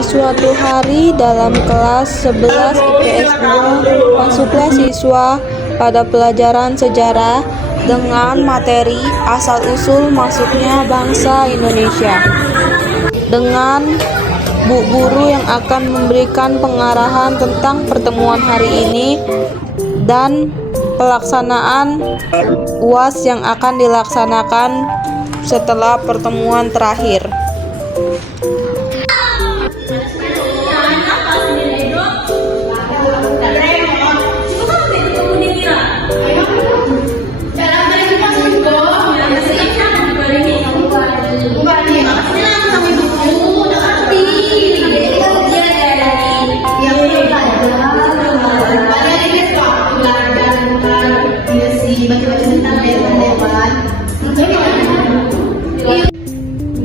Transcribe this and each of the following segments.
Di suatu hari dalam kelas 11 IPS 2, masuklah siswa pada pelajaran sejarah dengan materi asal-usul masuknya bangsa Indonesia. Dengan Bu Guru yang akan memberikan pengarahan tentang pertemuan hari ini dan pelaksanaan UAS yang akan dilaksanakan setelah pertemuan terakhir.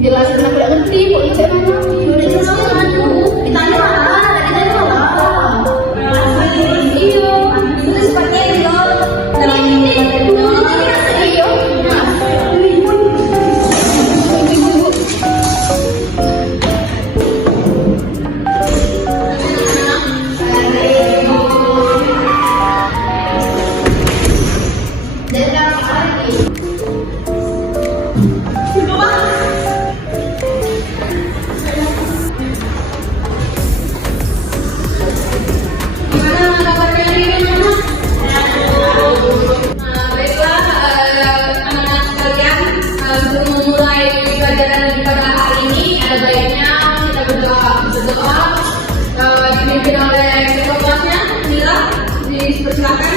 Jelasin aku tidak ngerti kok itu mana udah jelasin ditanya iya itu seperti itu dipimpin oleh ketua kelasnya, Nila, dipersilakan.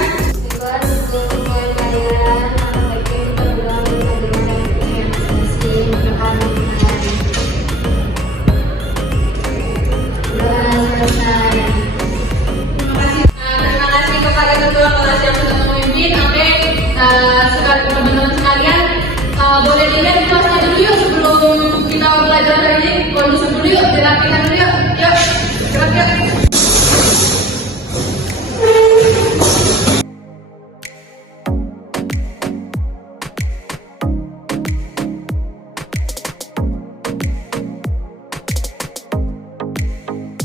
Terima kasih kepada ketua kelas yang sudah memimpin. Oke, teman-teman sekalian, boleh dilihat di kelasnya dulu yuk sebelum kita belajar hari ini. Kondusif dulu yuk, dirapikan dulu yuk. Yuk, gerak-gerak.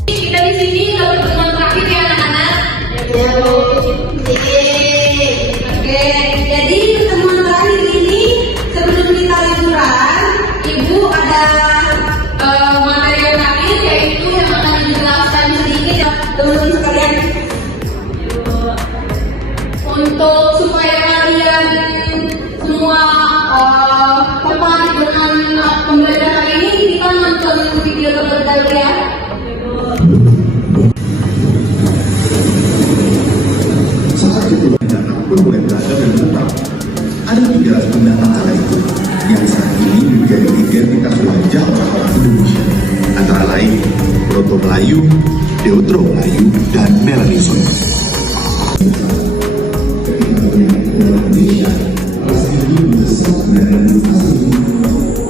Kita di sini udah pertemuan terakhir ya anak-anak. Ya Bu. Oke, jadi pertemuan terakhir ini sebelum kita liburan, Ibu ada materi yang terakhir yaitu yang akan dijelaskan sedikit ya teman-teman sekalian. Untuk supaya kalian semua tertarik dengan pembelajaran ini, kita nonton video terlebih dahulu ya. Ada 3 benda kata itu yang saat ini menjadi identitas wajah orang Indonesia, antara lain Proto Melayu, Deutro Melayu, dan Melanesia. Ketika Indonesia pasti besar dan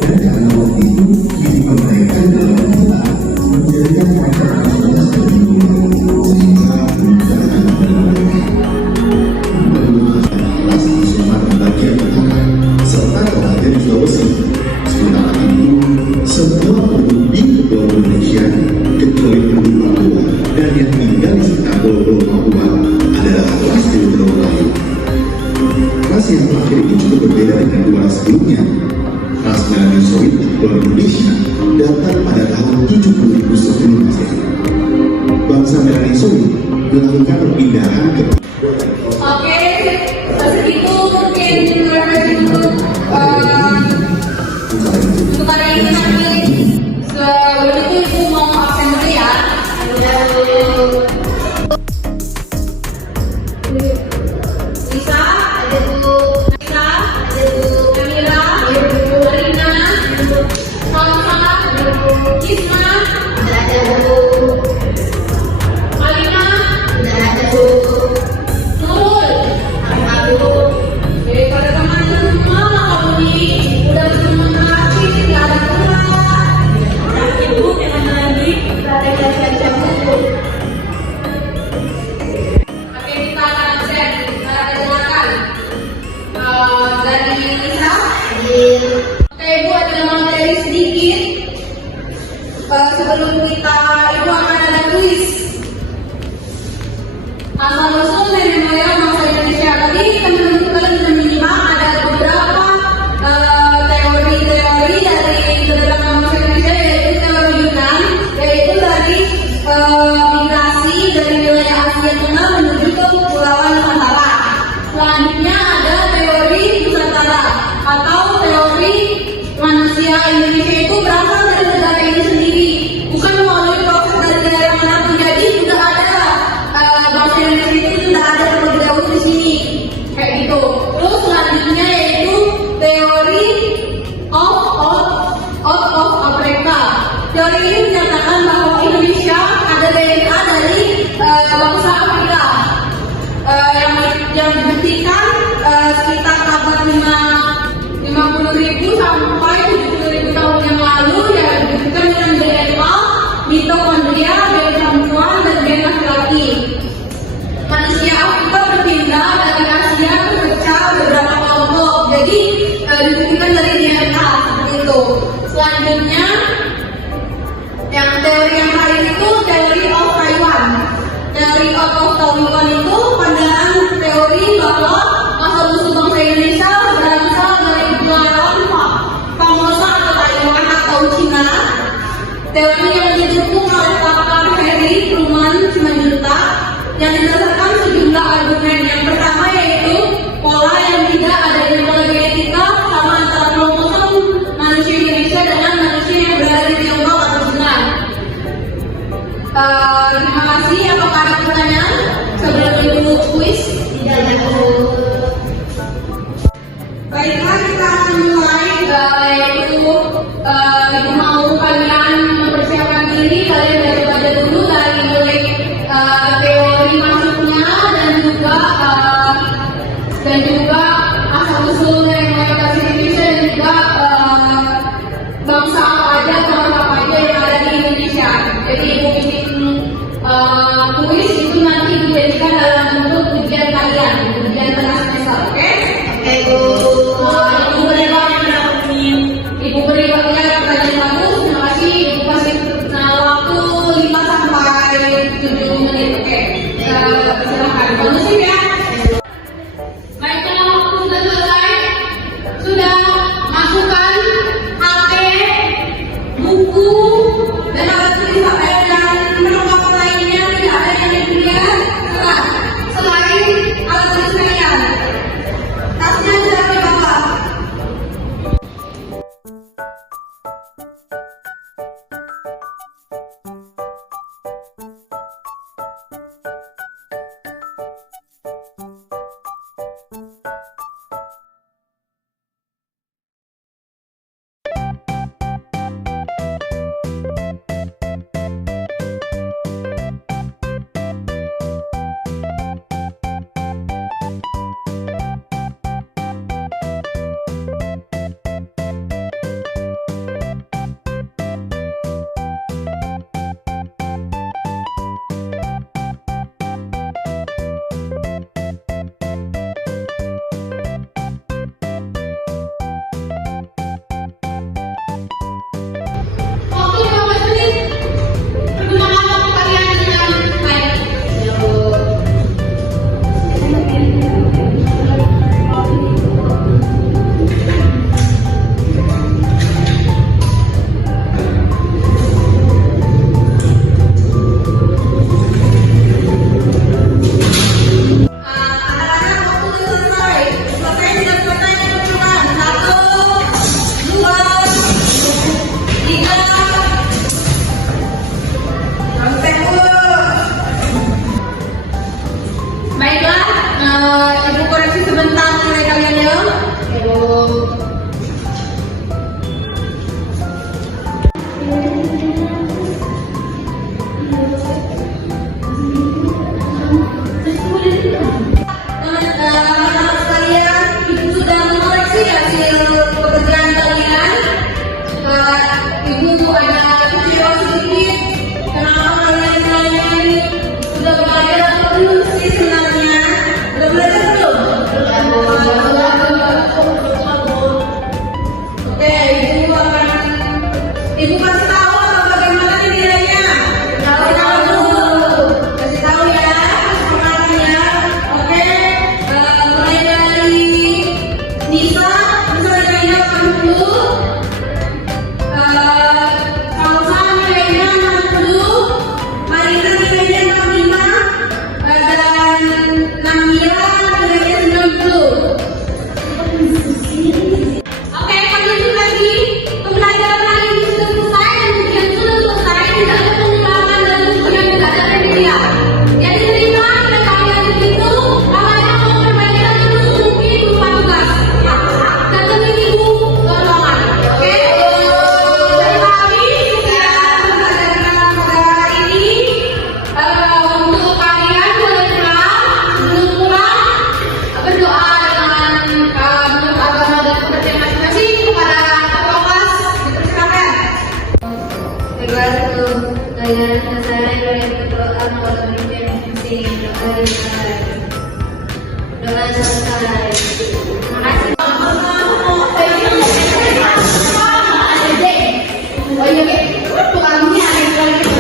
karena waktu itu dipercayakan dalam kita menjadikan masyarakat semua penduduk di Indonesia kecuali penduduk Papua dan yang tinggal di sekitar Pulau Papua adalah kelas sebelum kita itu akan ada kuis. Asal usul nenek moyang bangsa Indonesia. Tadi teman-teman kalian bisa menyimak ada beberapa teori-teori dari kedatangan bangsa Indonesia, yaitu teori Yunan, yaitu dari migrasi dari wilayah Asia Tengah menuju ke Kepulauan Nusantara. Selanjutnya ada teori Nusantara atau teori manusia Indonesia itu berasal dari negara ini sendiri, bukan melalui proses dari daerah manapun. Jadi sudah ada bangsa Indonesia itu sudah ada terlebih dahulu di sini, kayak gitu. Terus selanjutnya yaitu teori of Africa. Teori ini menyatakan bahwa Indonesia ada DNA dari bangsa Afrika yang dibuktikan sekitar abad 50.000 sampai 70.000 tahun yang lalu, ya dibuktikan dengan DNA mitokondria, DNA perempuan dan DNA laki-laki. Manusia Afrika berpindah dari Asia ke pecah beberapa kelompok, jadi dibuktikan dari DNA seperti itu. Selanjutnya yang teori yang lain itu teori of Taiwan. Teori of Taiwan itu pandangan teori bahwa asal usul bangsa Indonesia berasal dari Pulau Formosa atau Taiwan atau Cina. Teori yang didukung oleh pakar Harry Truman Simanjuntak yang didasarkan sejumlah argumen. Yang pertama yaitu pola yang tidak ada di pola genetika sama antara kromosom manusia Indonesia dengan manusia yang berada di Tiongkok atau Cina. Terima kasih. Apakah ada pertanyaan sebelum ibu kuis? Tidak ada. Baiklah, kita akan mulai. Yaitu ibu mau kalian mempersiapkan diri, kalian baca-baca dulu dari mulai teori masuknya dan juga asal usul dari bahasa Indonesia dan juga bangsa apa aja atau apa aja yang ada di Indonesia. Jadi ibu bikin kuis itu nanti dijadikan dalam bentuk ujian kalian, ujian tengah semester, oke? Ibu beri waktunya pertanyaan bagus. Terima kasih. Ibu kasih waktu 5 sampai 7 menit, oke? Silakan. Kondusif ya. Baiklah, waktu sudah selesai. Sudah masukkan HP, buku, dan alat tulis dan perlengkapan lainnya. Tidak ada yang dilihat selain alat tulis kalian. Tasnya sudah Kelas itu kalian selesai dari berdoa mau memimpin fungsi doa selesai. Terima kasih. Oh iya, tukangnya ada lagi.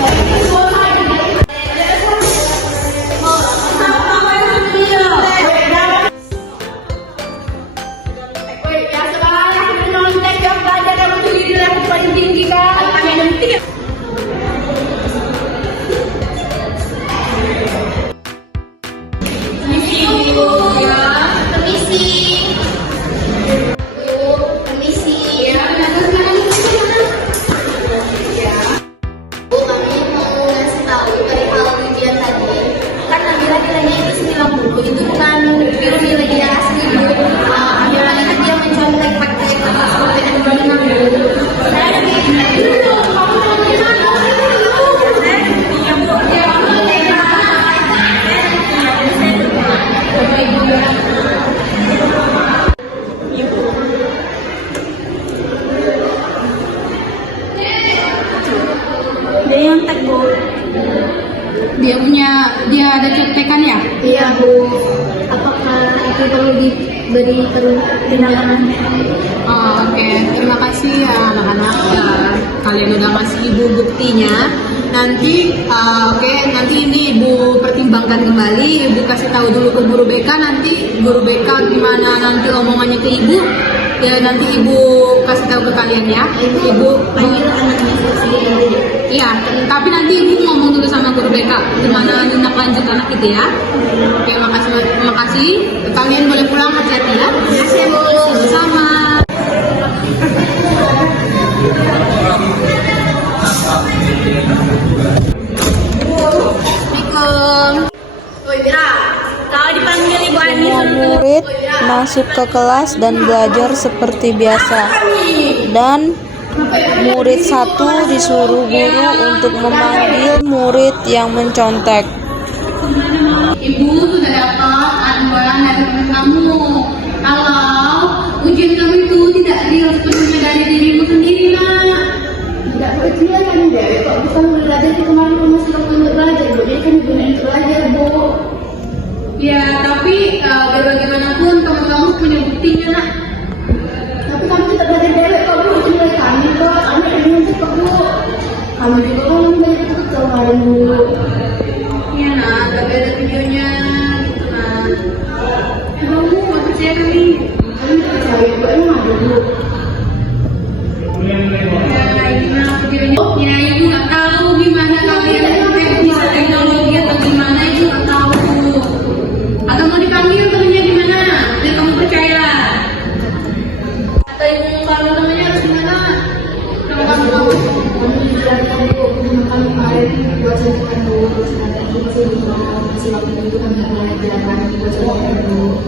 Itu bukan virus lagi asli, akhirnya dia mencontek pakai dia ada contekan ya? Iya Bu, apakah itu perlu diberi tindakan? Oh, oke. Terima kasih ya anak-anak. Kalian udah ngasih ibu buktinya. Nanti nanti ini ibu pertimbangkan kembali. Ibu kasih tahu dulu ke guru BK. Nanti guru BK gimana nanti omongannya ke ibu. Ya nanti ibu kasih tahu ke kalian ya. Ibu Panggil anaknya sendiri. iya, tapi nanti ibu ngomong dulu sama guru BK gimana tindak lanjut anak itu ya. Oke, makasih. Kalian boleh pulang hati-hati ya. Sama-sama. Semua murid masuk ke kelas dan belajar seperti biasa. Dan murid 1 disuruh guru untuk memanggil murid yang mencontek. Ibu sudah dapat aduan dari teman kamu. Kalau ujian kamu itu tidak sepenuhnya dari dirimu sendiri, nak. Tidak ujian kan deh, kok bisa belajar itu kemarin kamu masih waktu untuk belajar, Bu. Jadi kan digunain belajar, Bu. Ya, tapi biar bagaimanapun kamu punya buktinya, nak. Tapi kamu tidak belajar dewek kok, Bu. Itu mulai kami kok, kami ada yang cepat, Bu. Kamu juga kan belajar itu kemarin, Bu. Iya, nak, tapi ada videonya gitu, nak. Kamu mau percaya kami? Kami percaya, Bu. Emang ada, Bu. Ya, gimana videonya? Ya, ibu nggak tahu gimana kalian bisa teknologi atau gimana, ibu nggak tahu. Atau mau dipanggil temennya gimana? Biar kamu percaya. Atau ibu kalau temennya harus gimana? Kalau kamu tahu. Kami dijelaskan, Bu. Kami kemarin buat contohkan, Bu. Sekarang itu masih waktu itu kami belajar buat contohkan, Bu.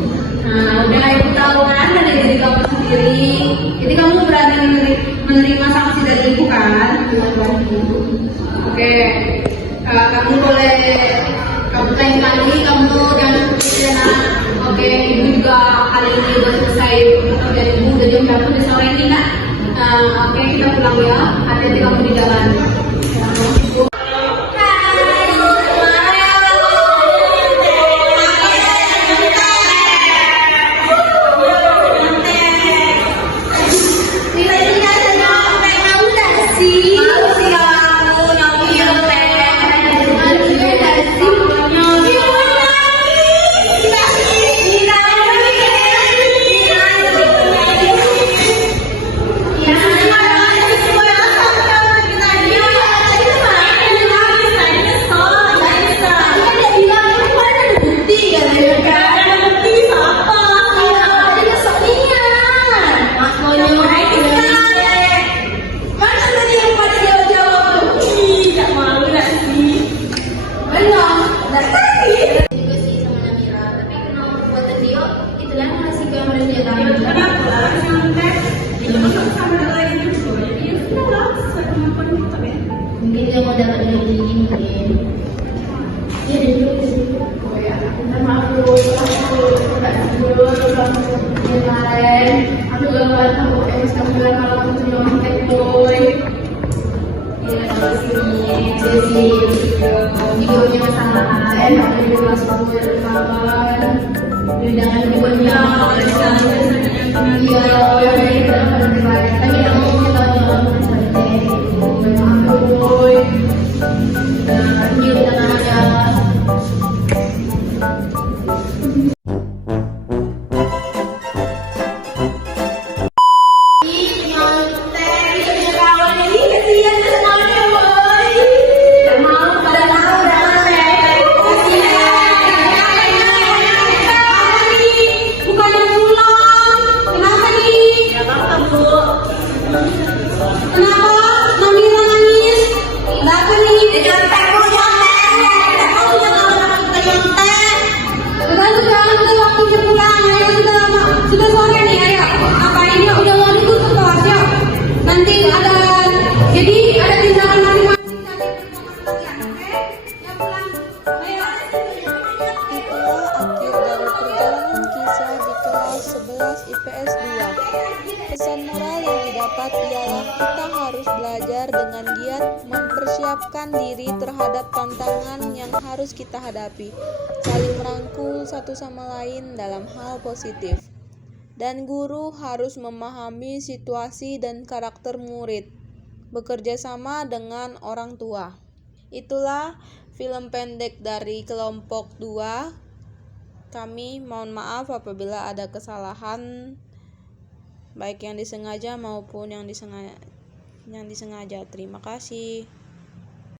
Nah, udah ibu tahu kan dari diri kamu sendiri. Jadi kamu berani menerima sanksi dari ibu kan? Oke, kamu boleh lain kali kamu jangan seperti itu, nak. Oke, ibu juga kali ini udah selesai pekerjaan ibu, udah jam berapa udah sore ini, nak. Oke, kita pulang ya. Hati-hati kamu di jalan. Mungkin dia mau dapat dari ini mungkin. Iya dari dulu ke situ. Oh ya, minta maaf dulu. Aku tidak dulu kemarin. Aku gak mau kamu kamu bilang kalau aku cuma mantek boy. videonya sama enak dari kelas 10 rekaman dengan videonya iya yang pada dibalik tapi yang mau kita sudah sore nih, ayo ngapain ya, udah mau ikut ke kelas yuk. Nanti ada tindakan masing-masing dari kalian, oke? Ya pulang. Ayo. Itulah akhir dari perjalanan kisah di kelas 11 IPS 2. Pesan moral yang didapat ialah kita harus belajar dengan giat mempersiapkan diri terhadap tantangan yang harus kita hadapi, saling merangkul satu sama lain dalam hal positif. Dan guru harus memahami situasi dan karakter murid, bekerja sama dengan orang tua. Itulah film pendek dari kelompok 2. Kami mohon maaf apabila ada kesalahan, baik yang disengaja maupun yang disengaja. Terima kasih.